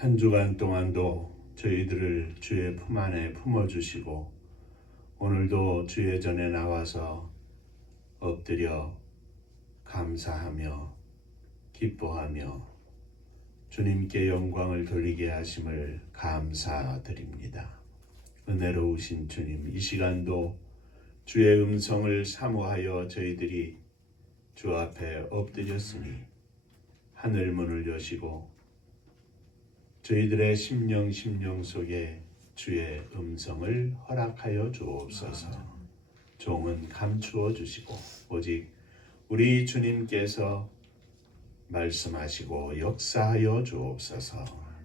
한 주간 동안도 저희들을 주의 품 안에 품어주시고 오늘도 주의 전에 나와서 엎드려 감사하며 기뻐하며 주님께 영광을 돌리게 하심을 감사드립니다. 은혜로우신 주님, 이 시간도 주의 음성을 사모하여 저희들이 주 앞에 엎드렸으니 하늘 문을 여시고 저희들의 심령 속에 주의 음성을 허락하여 주옵소서. 종은 감추어 주시고 오직 우리 주님께서 말씀하시고 역사하여 주옵소서.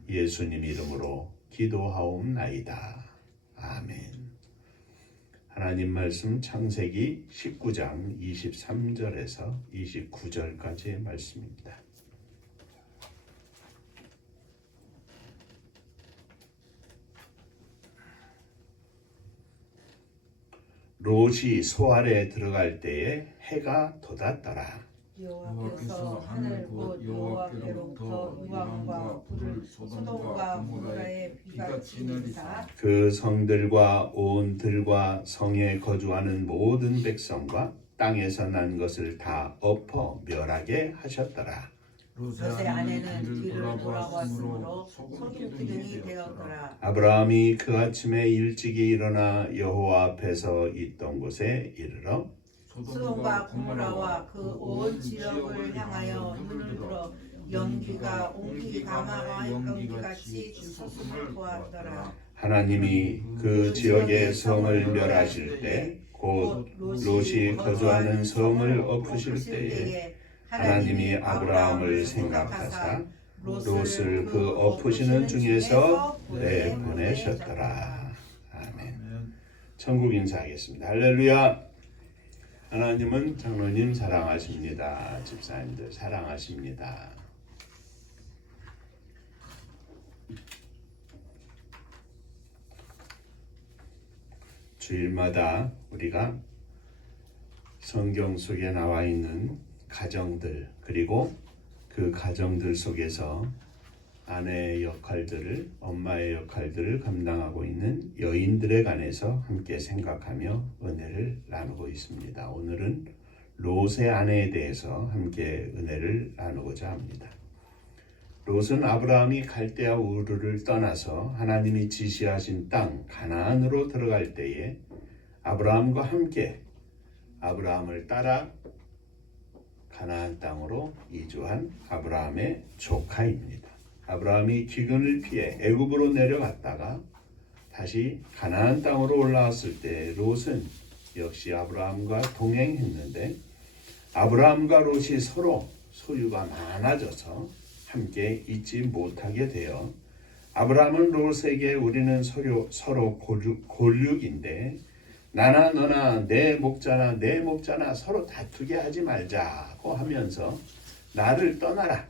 예수님 이름으로 기도하옵나이다. 아멘. 하나님 말씀 창세기 19장 23절에서 29절까지의 말씀입니다. 롯이 소알에 들어갈 때에 해가 돋았더라. 여호와께서 하늘 곧 여호와께로부터 유황과 불을 소돔과 고모라에 비같이 내리사 그 성들과 온 들과 성에 거주하는 모든 백성과 땅에서 난 것을 다 엎어 멸하게 하셨더라. 롯의 아내는 뒤를 돌아보았으므로 소금 기둥이 되었더라. 아브라함이 그 아침에 일찍이 일어나 여호와 앞에서 있던 곳에 이르러 소돔과 고모라와 그 온 지역을 향하여 눈을 들어 연기가 옹기 가마와 연기같이 솟음을 보았더라. 하나님이 그 지역의 성을 멸하실 때 곧 롯이 거주하는 성을 엎으실 때에 하나님이 아브라함을 생각하사 롯을 그 엎으시는 중에서 내보내셨더라. 아멘. 천국 인사하겠습니다. 할렐루야. 하나님은 장로님 사랑하십니다. 집사님들 사랑하십니다. 주일마다 우리가 성경 속에 나와 있는 가정들 그리고 그 가정들 속에서 아내의 역할들을 엄마의 역할들을 감당하고 있는 여인들에 관해서 함께 생각하며 은혜를 나누고 있습니다. 오늘은 롯의 아내에 대해서 함께 은혜를 나누고자 합니다. 롯은 아브라함이 갈대아 우르를 떠나서 하나님이 지시하신 땅 가나안으로 들어갈 때에 아브라함과 함께 아브라함을 따라 가나안 땅으로 이주한 아브라함의 조카입니다. 아브라함이 기근을 피해 애굽으로 내려갔다가 다시 가나안 땅으로 올라왔을 때 롯은 역시 아브라함과 동행했는데 아브라함과 롯이 서로 소유가 많아져서 함께 있지 못하게 되어 아브라함은 롯에게 우리는 서로 골육인데 나나 너나 내 목자나 서로 다투게 하지 말자고 하면서 나를 떠나라.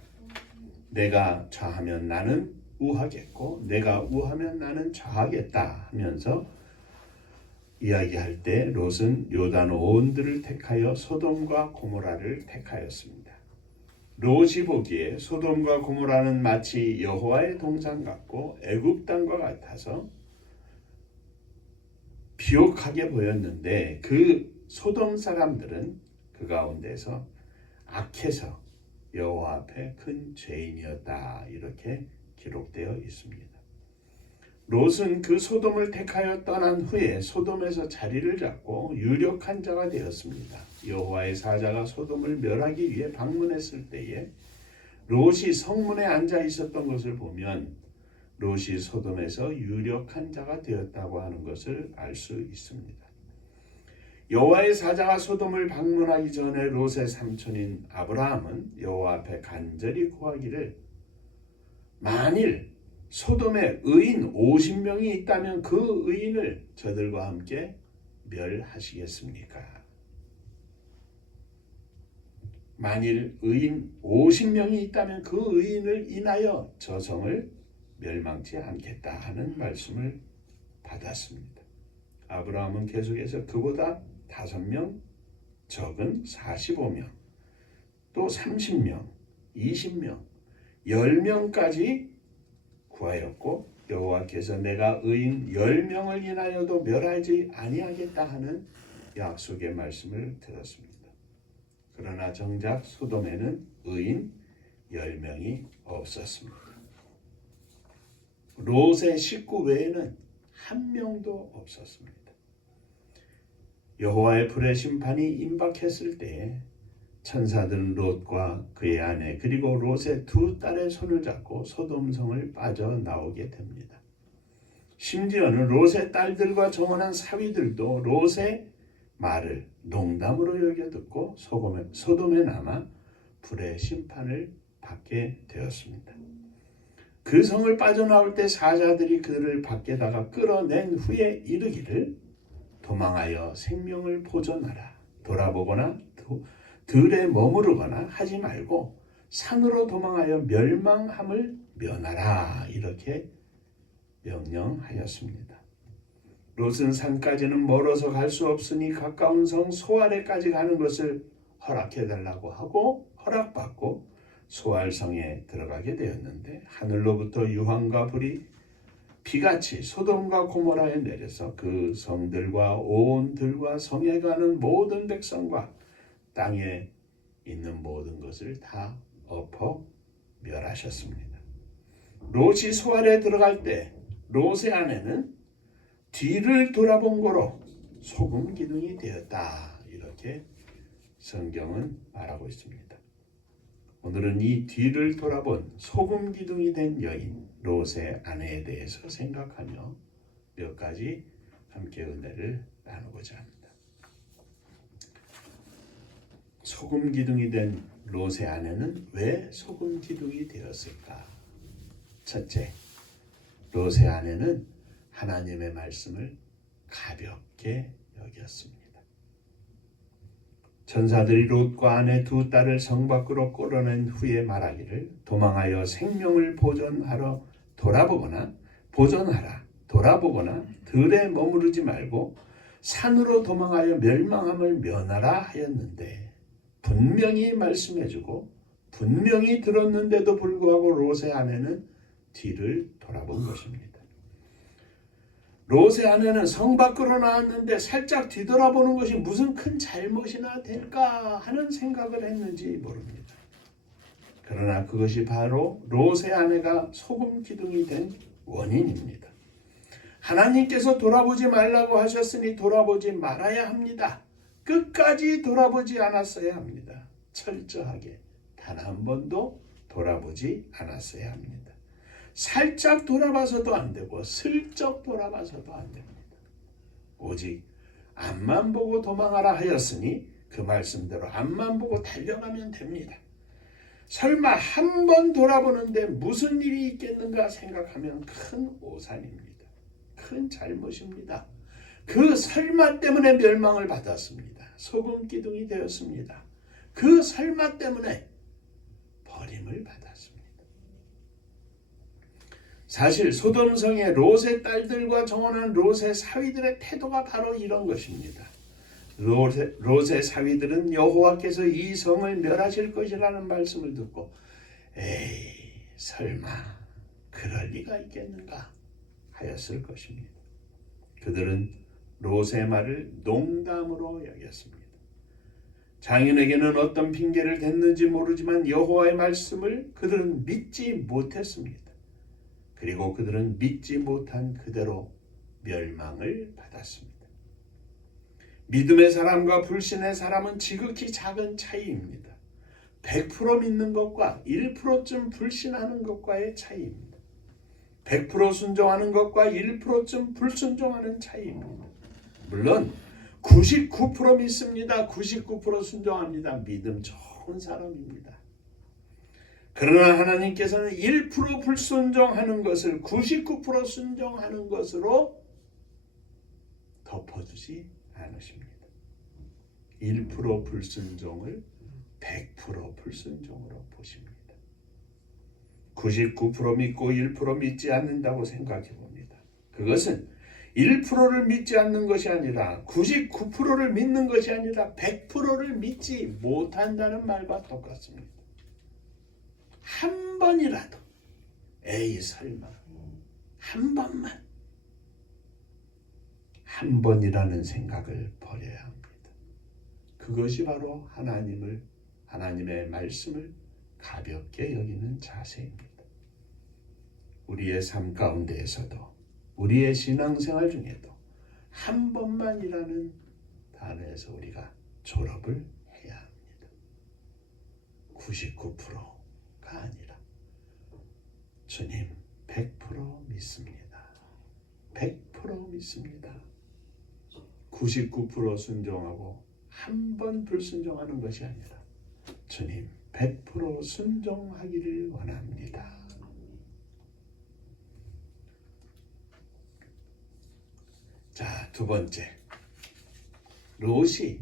내가 좌하면 나는 우하겠고 내가 우하면 나는 좌하겠다 하면서 이야기할 때 롯은 요단 온들을 택하여 소돔과 고모라를 택하였습니다. 롯이 보기에 소돔과 고모라는 마치 여호와의 동산 같고 애굽 땅과 같아서 비옥하게 보였는데 그 소돔 사람들은 그 가운데서 악해서 여호와 앞에 큰 죄인이었다 이렇게 기록되어 있습니다. 롯은 그 소돔을 택하여 떠난 후에 소돔에서 자리를 잡고 유력한 자가 되었습니다. 여호와의 사자가 소돔을 멸하기 위해 방문했을 때에 롯이 성문에 앉아 있었던 것을 보면 롯이 소돔에서 유력한 자가 되었다고 하는 것을 알 수 있습니다. 여호와의 사자가 소돔을 방문하기 전에 롯의 삼촌인 아브라함은 여호와 앞에 간절히 구하기를 만일 소돔에 의인 50명이 있다면 그 의인을 저들과 함께 멸하시겠습니까? 만일 의인 50명이 있다면 그 의인을 인하여 저 성을 멸망치 않겠다 하는 말씀을 받았습니다. 아브라함은 계속해서 그보다 5명, 적은 45명, 또 30명, 20명, 10명까지 구하였고 여호와께서 내가 의인 10명을 인하여도 멸하지 아니하겠다 하는 약속의 말씀을 들었습니다. 그러나 정작 소돔에는 의인 10명이 없었습니다. 롯의 식구 외에는 한 명도 없었습니다. 여호와의 불의 심판이 임박했을 때 천사들은 롯과 그의 아내 그리고 롯의 두 딸의 손을 잡고 소돔성을 빠져나오게 됩니다. 심지어는 롯의 딸들과 정혼한 사위들도 롯의 말을 농담으로 여겨 듣고 소돔에 남아 불의 심판을 받게 되었습니다. 그 성을 빠져나올 때 사자들이 그들을 밖에다가 끌어낸 후에 이르기를 도망하여 생명을 보존하라. 돌아보거나 들에 머무르거나 하지 말고 산으로 도망하여 멸망함을 면하라. 이렇게 명령하였습니다. 롯은 산까지는 멀어서 갈 수 없으니 가까운 성 소알에까지 가는 것을 허락해달라고 하고 허락받고 소알성에 들어가게 되었는데 하늘로부터 유황과 불이 비같이 소돔과 고모라에 내려서 그 성들과 온 들과 성에 가는 모든 백성과 땅에 있는 모든 것을 다 엎어 멸하셨습니다. 롯이 소알에 들어갈 때 롯의 아내는 뒤를 돌아본 거로 소금 기둥이 되었다. 이렇게 성경은 말하고 있습니다. 오늘은 이 뒤를 돌아본 소금 기둥이 된 여인 롯의 아내에 대해서 생각하며 몇 가지 함께 은혜를 나누고자 합니다. 소금 기둥이 된 롯의 아내는 왜 소금 기둥이 되었을까? 첫째, 롯의 아내는 하나님의 말씀을 가볍게 여겼습니다. 천사들이 롯과 아내 두 딸을 성 밖으로 끌어낸 후에 말하기를 도망하여 생명을 보존하라 돌아보거나 들에 머무르지 말고 산으로 도망하여 멸망함을 면하라 하였는데 분명히 말씀해주고 분명히 들었는데도 불구하고 롯의 아내는 뒤를 돌아본 것입니다. 롯의 아내는 성 밖으로 나왔는데 살짝 뒤돌아보는 것이 무슨 큰 잘못이나 될까 하는 생각을 했는지 모릅니다. 그러나 그것이 바로 롯의 아내가 소금 기둥이 된 원인입니다. 하나님께서 돌아보지 말라고 하셨으니 돌아보지 말아야 합니다. 끝까지 돌아보지 않았어야 합니다. 철저하게 단 한 번도 돌아보지 않았어야 합니다. 살짝 돌아봐서도 안 되고 슬쩍 돌아봐서도 안 됩니다. 오직 앞만 보고 도망하라 하였으니 그 말씀대로 앞만 보고 달려가면 됩니다. 설마 한 번 돌아보는데 무슨 일이 있겠는가 생각하면 큰 오산입니다. 큰 잘못입니다. 그 설마 때문에 멸망을 받았습니다. 소금 기둥이 되었습니다. 그 설마 때문에 버림을 받았습니다. 사실 소돔성의 롯의 딸들과 정혼한 롯의 사위들의 태도가 바로 이런 것입니다. 롯의 사위들은 여호와께서 이 성을 멸하실 것이라는 말씀을 듣고 에이 설마 그럴 리가 있겠는가 하였을 것입니다. 그들은 롯의 말을 농담으로 여겼습니다. 장인에게는 어떤 핑계를 댔는지 모르지만 여호와의 말씀을 그들은 믿지 못했습니다. 그리고 그들은 믿지 못한 그대로 멸망을 받았습니다. 믿음의 사람과 불신의 사람은 지극히 작은 차이입니다. 100% 믿는 것과 1%쯤 불신하는 것과의 차이입니다. 100% 순종하는 것과 1%쯤 불순종하는 차이입니다. 물론 99% 믿습니다. 99% 순종합니다. 믿음 좋은 사람입니다. 그러나 하나님께서는 1% 불순종하는 것을 99% 순종하는 것으로 덮어주지 않으십니다. 1% 불순종을 100% 불순종으로 보십니다. 99% 믿고 1% 믿지 않는다고 생각해 봅니다. 그것은 1%를 믿지 않는 것이 아니라 99%를 믿는 것이 아니라 100%를 믿지 못한다는 말과 똑같습니다. 한 번이라도 에이 설마 한 번만, 한 번이라는 생각을 버려야 합니다. 그것이 바로 하나님의 말씀을 가볍게 여기는 자세입니다. 우리의 삶 가운데에서도, 우리의 신앙생활 중에도 한 번만이라는 단어에서 우리가 졸업을 해야 합니다. 99%가 아니라 주님 100% 믿습니다. 100% 믿습니다. 99% 순종하고 한 번 불순종하는 것이 아니라 주님 100% 순종하기를 원합니다. 자, 두 번째, 롯이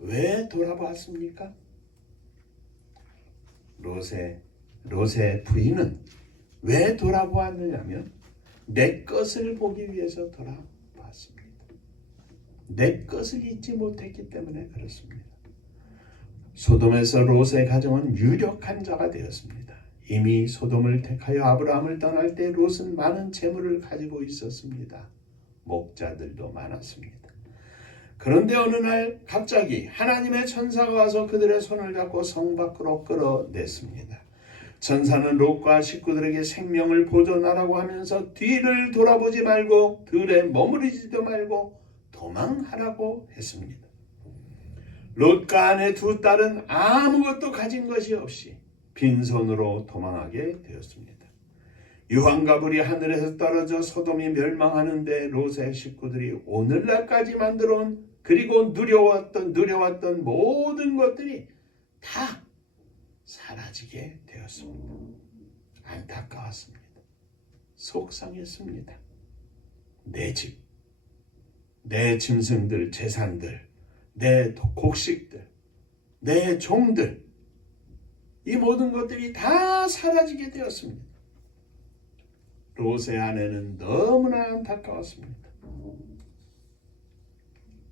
왜 돌아보았습니까? 롯의 부인은 왜 돌아보았느냐면 내 것을 보기 위해서 돌아보았습니다. 내 것을 잊지 못했기 때문에 그렇습니다. 소돔에서 롯의 가정은 유력한 자가 되었습니다. 이미 소돔을 택하여 아브라함을 떠날 때 롯은 많은 재물을 가지고 있었습니다. 목자들도 많았습니다. 그런데 어느 날 갑자기 하나님의 천사가 와서 그들의 손을 잡고 성 밖으로 끌어냈습니다. 천사는 롯과 식구들에게 생명을 보존하라고 하면서 뒤를 돌아보지 말고 들에 머무르지도 말고 도망하라고 했습니다. 롯과 아내 두 딸은 아무것도 가진 것이 없이 빈손으로 도망하게 되었습니다. 유황가불이 하늘에서 떨어져 소돔이 멸망하는데 롯의 식구들이 오늘날까지 만들어온 그리고 누려왔던 모든 것들이 다 사라지게 되었습니다. 안타까웠습니다. 속상했습니다. 내 집, 내 짐승들, 재산들, 내 곡식들, 내 종들, 이 모든 것들이 다 사라지게 되었습니다. 롯의 아내는 너무나 안타까웠습니다.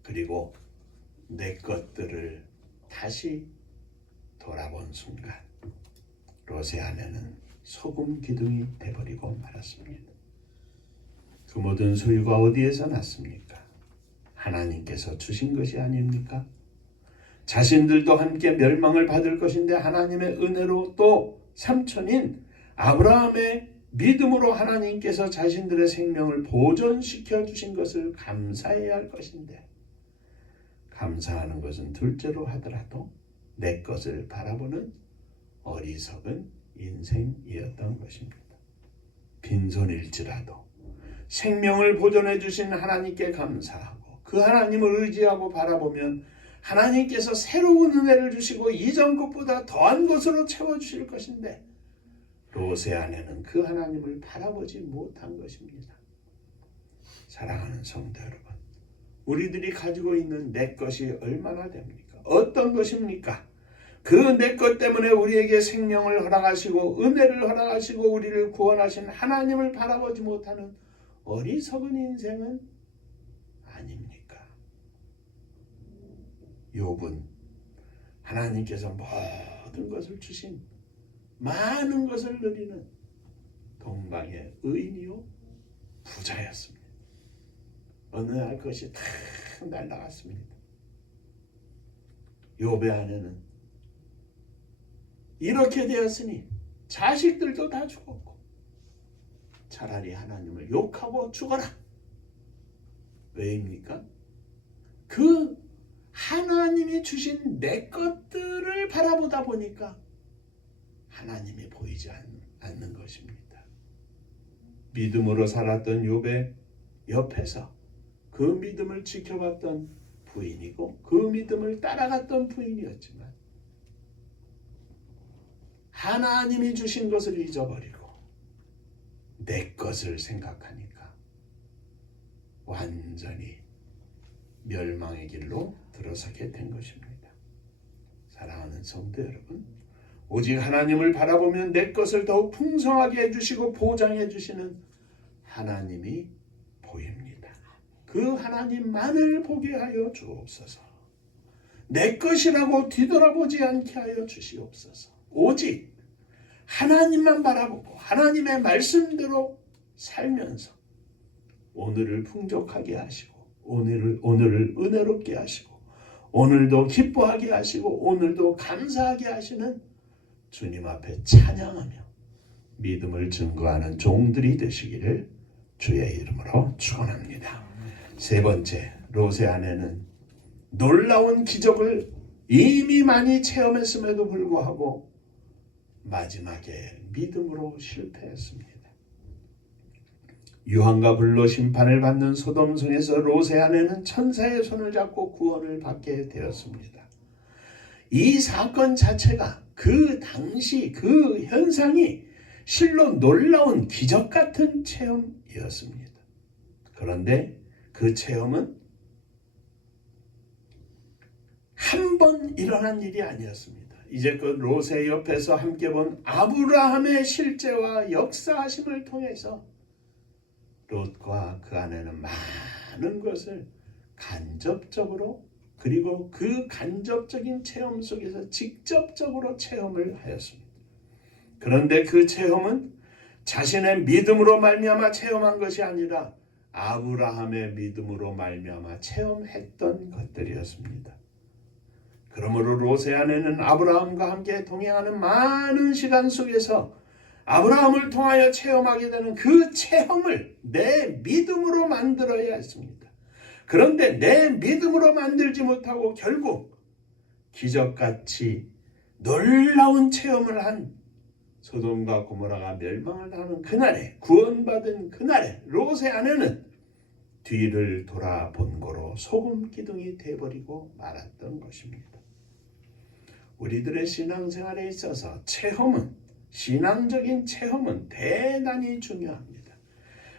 그리고 내 것들을 다시 돌아본 순간 롯의 아내는 소금 기둥이 되어버리고 말았습니다. 그 모든 소유가 어디에서 났습니까? 하나님께서 주신 것이 아닙니까? 자신들도 함께 멸망을 받을 것인데 하나님의 은혜로 또 삼촌인 아브라함의 믿음으로 하나님께서 자신들의 생명을 보존시켜 주신 것을 감사해야 할 것인데 감사하는 것은 둘째로 하더라도 내 것을 바라보는 어리석은 인생이었던 것입니다. 빈손일지라도 생명을 보존해 주신 하나님께 감사하고 그 하나님을 의지하고 바라보면 하나님께서 새로운 은혜를 주시고 이전 것보다 더한 것으로 채워주실 것인데 롯의 아내는 그 하나님을 바라보지 못한 것입니다. 사랑하는 성도 여러분, 우리들이 가지고 있는 내 것이 얼마나 됩니까? 어떤 것입니까? 그 내 것 때문에 우리에게 생명을 허락하시고 은혜를 허락하시고 우리를 구원하신 하나님을 바라보지 못하는 어리석은 인생은 아닙니까? 욥은 하나님께서 모든 것을 주신 많은 것을 누리는 동방의 의인이요 부자였습니다. 어느 날 그것이 탁 날아갔습니다. 욥의 아내는 이렇게 되었으니 자식들도 다 죽었고 차라리 하나님을 욕하고 죽어라. 왜입니까? 그 하나님이 주신 내 것들을 바라보다 보니까 하나님이 보이지 않는 것입니다. 믿음으로 살았던 욥의 옆에서 그 믿음을 지켜봤던 부인이고 그 믿음을 따라갔던 부인이었지만 하나님이 주신 것을 잊어버리고 내 것을 생각하니까 완전히 멸망의 길로 들어서게 된 것입니다. 사랑하는 성도 여러분, 오직 하나님을 바라보면 내 것을 더욱 풍성하게 해주시고 보장해 주시는 하나님이 보입니다. 그 하나님만을 보게 하여 주옵소서. 내 것이라고 뒤돌아보지 않게 하여 주시옵소서. 오직 하나님만 바라보고 하나님의 말씀대로 살면서 오늘을 풍족하게 하시고 오늘을 은혜롭게 하시고 오늘도 기뻐하게 하시고 오늘도 감사하게 하시는 주님 앞에 찬양하며 믿음을 증거하는 종들이 되시기를 주의 이름으로 축원합니다. 세 번째, 롯의 아내는 놀라운 기적을 이미 많이 체험했음에도 불구하고 마지막에 믿음으로 실패했습니다. 유황과 불로 심판을 받는 소돔성에서 롯의 아내는 천사의 손을 잡고 구원을 받게 되었습니다. 이 사건 자체가 그 당시 그 현상이 실로 놀라운 기적 같은 체험이었습니다. 그런데 그 체험은 한 번 일어난 일이 아니었습니다. 이제 그 롯의 옆에서 함께 본 아브라함의 실제와 역사하심을 통해서 롯과 그 아내는 많은 것을 간접적으로 그리고 그 간접적인 체험 속에서 직접적으로 체험을 하였습니다. 그런데 그 체험은 자신의 믿음으로 말미암아 체험한 것이 아니라 아브라함의 믿음으로 말미암아 체험했던 것들이었습니다. 그러므로 롯의 아내는 아브라함과 함께 동행하는 많은 시간 속에서 아브라함을 통하여 체험하게 되는 그 체험을 내 믿음으로 만들어야 했습니다. 그런데 내 믿음으로 만들지 못하고 결국 기적같이 놀라운 체험을 한 소돔과 고모라가 멸망을 당하는 그날에 구원받은 그날에 롯의 아내는 뒤를 돌아본 거로 소금 기둥이 되어버리고 말았던 것입니다. 우리들의 신앙생활에 있어서 신앙적인 체험은 대단히 중요합니다.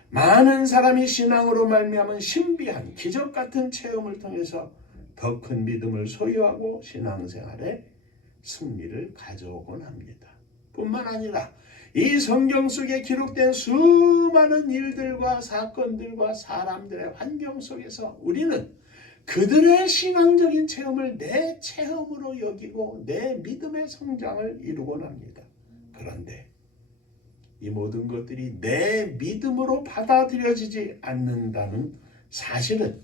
많은 사람이 신앙으로 말미암은 신비한 기적 같은 체험을 통해서 더 큰 믿음을 소유하고 신앙생활에 승리를 가져오곤 합니다. 뿐만 아니라 이 성경 속에 기록된 수많은 일들과 사건들과 사람들의 환경 속에서 우리는 그들의 신앙적인 체험을 내 체험으로 여기고 내 믿음의 성장을 이루곤 합니다. 그런데 이 모든 것들이 내 믿음으로 받아들여지지 않는다는 사실은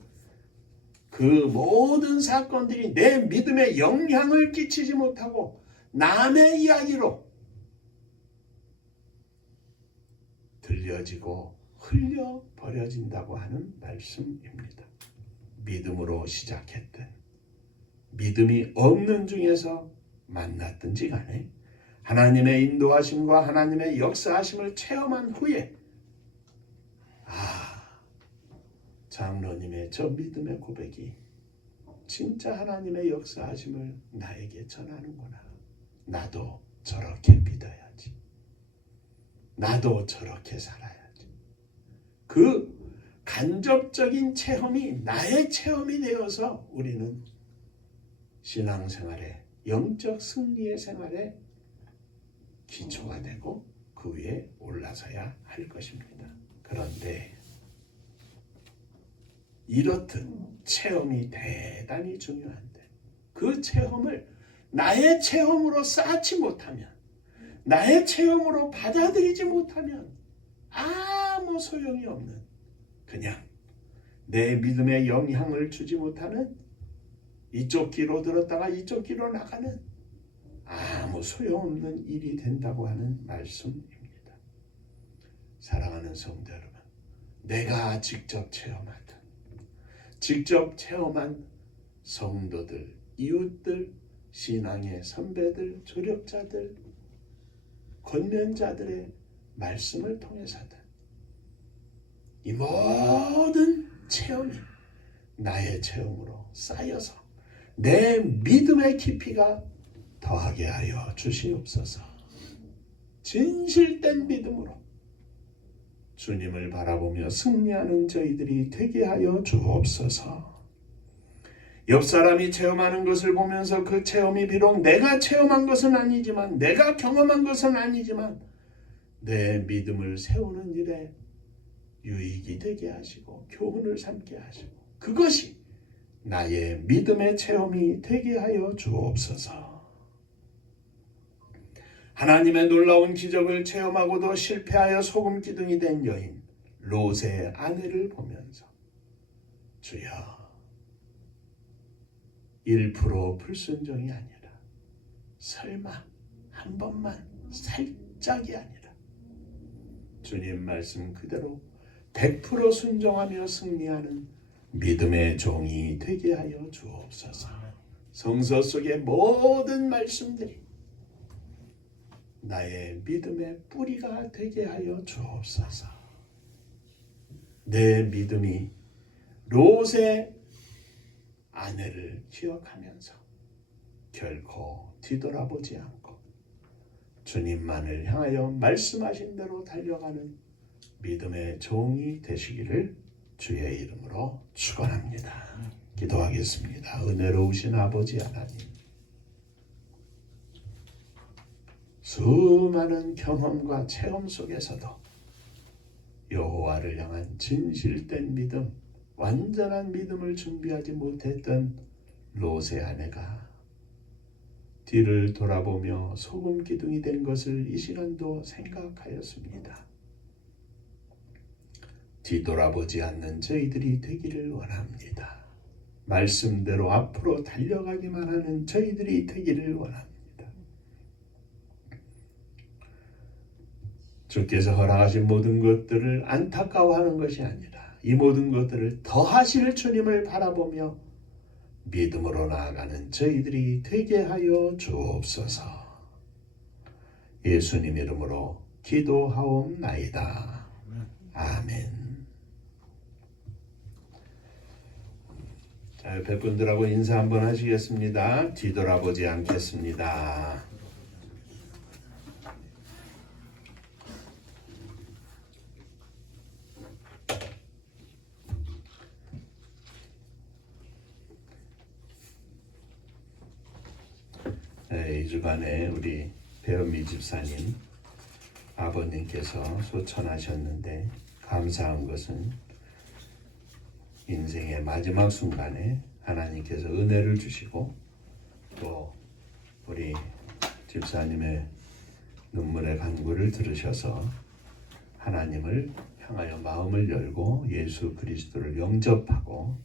그 모든 사건들이 내 믿음에 영향을 끼치지 못하고 남의 이야기로 들려지고 흘려버려진다고 하는 말씀입니다. 믿음으로 시작했든 믿음이 없는 중에서 만났든지 간에 하나님의 인도하심과 하나님의 역사하심을 체험한 후에 장로님의 저 믿음의 고백이 진짜 하나님의 역사하심을 나에게 전하는구나. 나도 저렇게 믿어야지. 나도 저렇게 살아야지. 그 간접적인 체험이 나의 체험이 되어서 우리는 신앙생활에 영적 승리의 생활에 기초가 되고 그 위에 올라서야 할 것입니다. 그런데 이렇듯 체험이 대단히 중요한데 그 체험을 나의 체험으로 쌓지 못하면 나의 체험으로 받아들이지 못하면 아무 소용이 없는 그냥 내 믿음에 영향을 주지 못하는 이쪽 귀로 들었다가 이쪽 귀로 나가는 아무 소용없는 일이 된다고 하는 말씀입니다. 사랑하는 성도 여러분, 내가 직접 체험한 성도들, 이웃들, 신앙의 선배들, 조력자들, 권면자들의 말씀을 통해서든 이 모든 체험이 나의 체험으로 쌓여서 내 믿음의 깊이가 더하게 하여 주시옵소서. 진실된 믿음으로 주님을 바라보며 승리하는 저희들이 되게 하여 주옵소서. 옆 사람이 체험하는 것을 보면서 그 체험이 비록 내가 체험한 것은 아니지만 내가 경험한 것은 아니지만 내 믿음을 세우는 일에 유익이 되게 하시고 교훈을 삼게 하시고 그것이 나의 믿음의 체험이 되게 하여 주옵소서. 하나님의 놀라운 기적을 체험하고도 실패하여 소금 기둥이 된 여인, 롯의 아내를 보면서 주여 1% 불순종이 아니라 설마 한 번만 살짝이 아니라 주님 말씀 그대로 100% 순종하며 승리하는 믿음의 종이 되게 하여 주옵소서. 성서 속의 모든 말씀들이 나의 믿음의 뿌리가 되게 하여 주옵소서. 내 믿음이 롯의 아내를 기억하면서 결코 뒤돌아보지 않고 주님만을 향하여 말씀하신 대로 달려가는 믿음의 종이 되시기를 주의 이름으로 축원합니다. 기도하겠습니다. 은혜로우신 아버지 하나님, 수많은 경험과 체험 속에서도 여호와를 향한 진실된 믿음, 완전한 믿음을 준비하지 못했던 롯의 아내가 뒤를 돌아보며 소금 기둥이 된 것을 이 시간도 생각하였습니다. 뒤돌아보지 않는 저희들이 되기를 원합니다. 말씀대로 앞으로 달려가기만 하는 저희들이 되기를 원합니다. 주께서 허락하신 모든 것들을 안타까워하는 것이 아니라 이 모든 것들을 더하실 주님을 바라보며 믿음으로 나아가는 저희들이 되게 하여 주옵소서. 예수님 이름으로 기도하옵나이다. 아멘. 자, 옆에 분들하고 인사 한번 하시겠습니다. 뒤돌아보지 않겠습니다. 네, 2주간에 우리 배은미 집사님 아버님께서 소천하셨는데 감사한 것은 인생의 마지막 순간에 하나님께서 은혜를 주시고 또 우리 집사님의 눈물의 간구를 들으셔서 하나님을 향하여 마음을 열고 예수 그리스도를 영접하고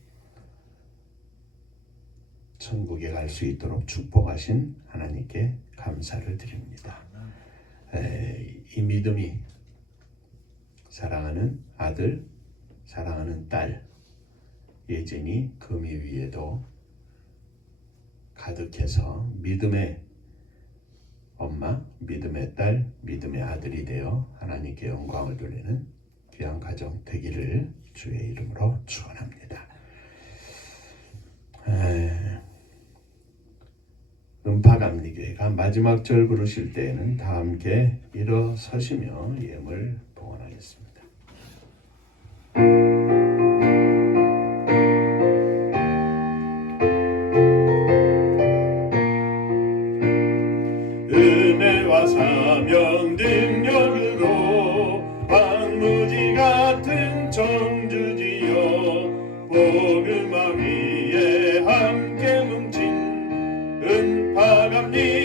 천국에 갈 수 있도록 축복하신 하나님께 감사를 드립니다. 이 믿음이 사랑하는 아들, 사랑하는 딸 예진이 금이 위에도 가득해서 믿음의 엄마, 믿음의 딸, 믿음의 아들이 되어 하나님께 영광을 돌리는 귀한 가정 되기를 주의 이름으로 축원합니다. 음파감리교회가 마지막 절 부르실 때에는 다 함께 일어서시며 예물 봉헌하겠습니다. 은혜와 사명 능력으로 황무지 같은 청주지여 복음화 위에 함께 뭉친 은파감리교회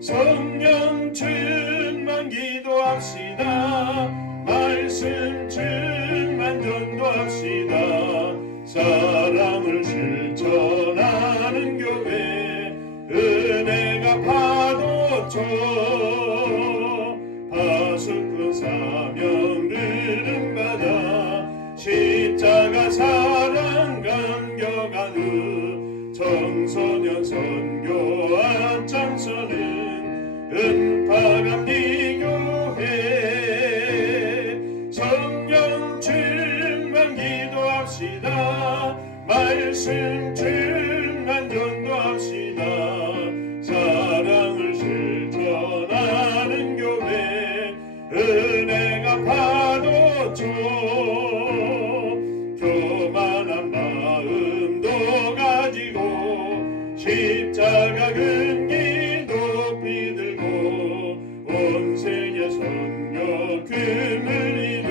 성령 충만 기도합시다. 말씀 충만 전도합시다. 사랑을 실천하는 교회 은혜가 파도쳐 파수꾼 사명들은 받아 십자가 사랑 감격하는 청소년 선교 앞장서는 은파감리교회 성령 충만 기도합시다. 말씀 충만 전도합시다. 사랑을 실천하는 교회 은혜가 파도쳐 교만한 마음도 가지고 십자가 근기 높이 들고 온 세계 선교 금을 이룰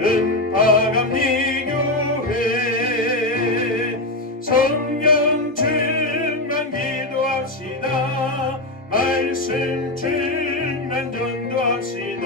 은파감리교회 성령 충만 기도합시다. 말씀 충만 전도합시다.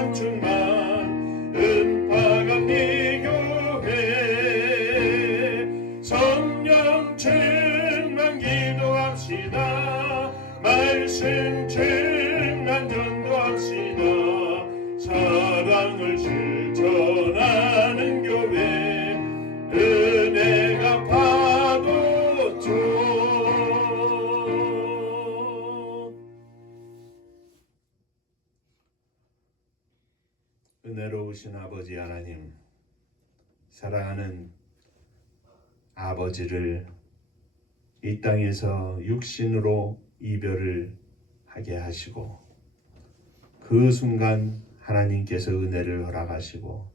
성령 충만 은파감리 교회 성령 충만 기도합시다 말씀 충만 전도합시다 사랑을 실천하는 교회 은혜가 파도죠. 은혜로우신 아버지 하나님, 사랑하는 아버지를 이 땅에서 육신으로 이별을 하게 하시고 그 순간 하나님께서 은혜를 허락하시고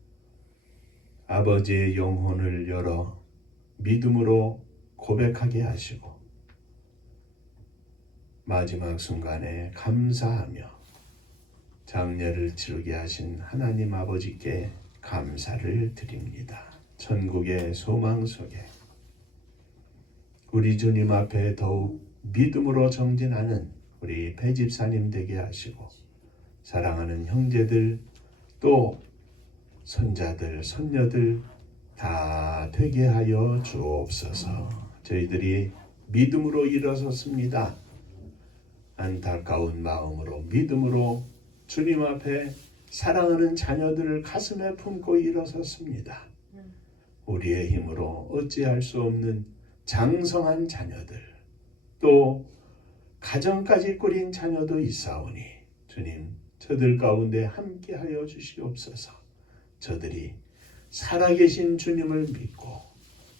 아버지의 영혼을 열어 믿음으로 고백하게 하시고 마지막 순간에 감사하며 장례를 치르게 하신 하나님 아버지께 감사를 드립니다. 천국의 소망 속에 우리 주님 앞에 더욱 믿음으로 정진하는 우리 배집사님 되게 하시고 사랑하는 형제들 또 손자들 손녀들 다 되게 하여 주옵소서. 저희들이 믿음으로 일어섰습니다. 안타까운 마음으로 믿음으로 주님 앞에 사랑하는 자녀들을 가슴에 품고 일어섰습니다. 우리의 힘으로 어찌할 수 없는 장성한 자녀들 또 가정까지 꾸린 자녀도 있사오니 주님 저들 가운데 함께하여 주시옵소서. 저들이 살아계신 주님을 믿고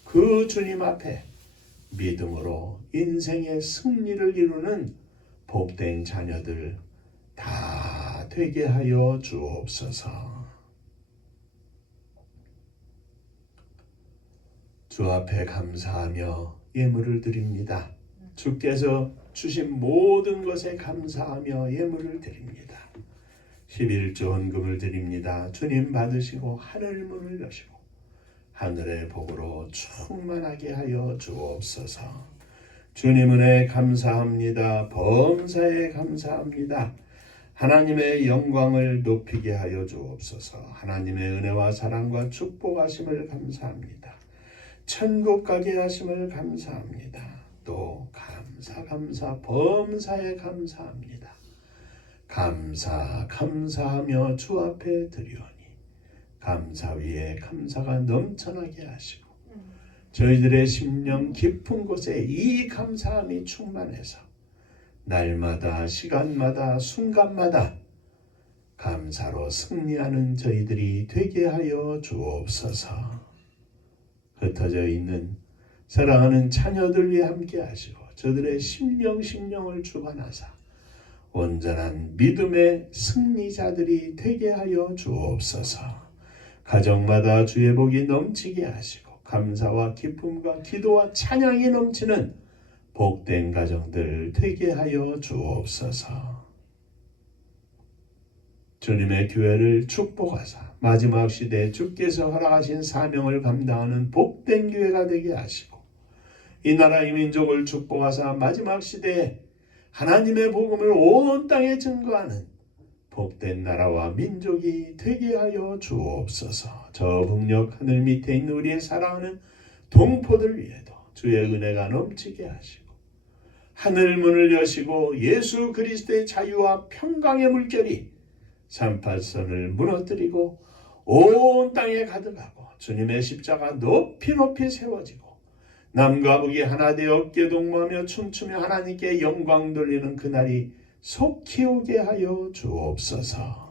그 주님 앞에 믿음으로 인생의 승리를 이루는 복된 자녀들 다 되게 하여 주옵소서. 주 앞에 감사하며 예물을 드립니다. 주께서 주신 모든 것에 감사하며 예물을 드립니다. 11조 헌금을 드립니다. 주님 받으시고 하늘 문을 여시고 하늘의 복으로 충만하게 하여 주옵소서. 주님 은혜 감사합니다. 범사에 감사합니다. 하나님의 영광을 높이게 하여 주옵소서. 하나님의 은혜와 사랑과 축복하심을 감사합니다. 천국 가게 하심을 감사합니다. 또 감사 범사에 감사합니다. 감사하며 주 앞에 드리오니 감사 위에 감사가 넘쳐나게 하시고 저희들의 심령 깊은 곳에 이 감사함이 충만해서 날마다 시간마다 순간마다 감사로 승리하는 저희들이 되게 하여 주옵소서. 흩어져 있는 사랑하는 자녀들 위해 함께 하시고 저들의 심령을 주관하사 온전한 믿음의 승리자들이 되게 하여 주옵소서. 가정마다 주의 복이 넘치게 하시고 감사와 기쁨과 기도와 찬양이 넘치는 복된 가정들 되게 하여 주옵소서. 주님의 교회를 축복하사 마지막 시대에 주께서 허락하신 사명을 감당하는 복된 교회가 되게 하시고 이 나라 이 민족을 축복하사 마지막 시대에 하나님의 복음을 온 땅에 증거하는 복된 나라와 민족이 되게 하여 주옵소서. 저 북녘 하늘 밑에 있는 우리의 사랑하는 동포들 위에도 주의 은혜가 넘치게 하시고 하늘 문을 여시고 예수 그리스도의 자유와 평강의 물결이 38선을 무너뜨리고 온 땅에 가득하고 주님의 십자가 높이 세워지고 남과 북이 하나 되어 어깨 동무하며 춤추며 하나님께 영광 돌리는 그날이 속히 오게 하여 주옵소서.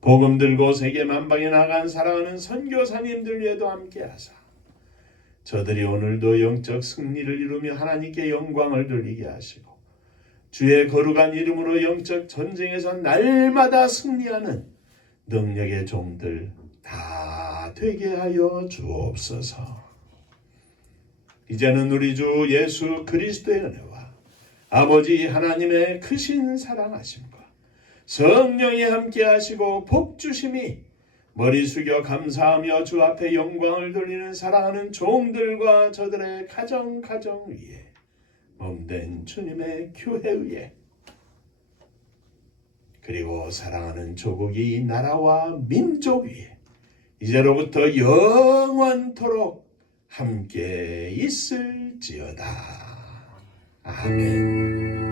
복음 들고 세계 만방에 나간 사랑하는 선교사님들 위에도 함께 하사 저들이 오늘도 영적 승리를 이루며 하나님께 영광을 돌리게 하시고 주의 거룩한 이름으로 영적 전쟁에서 날마다 승리하는 능력의 종들 다 되게 하여 주옵소서. 이제는 우리 주 예수 그리스도의 은혜와 아버지 하나님의 크신 사랑하심과 성령이 함께 하시고 복주심이 머리 숙여 감사하며 주 앞에 영광을 돌리는 사랑하는 종들과 저들의 가정 위에 몸된 주님의 교회 위에 그리고 사랑하는 조국이 나라와 민족 위에 이제로부터 영원토록 함께 있을지어다. 아멘.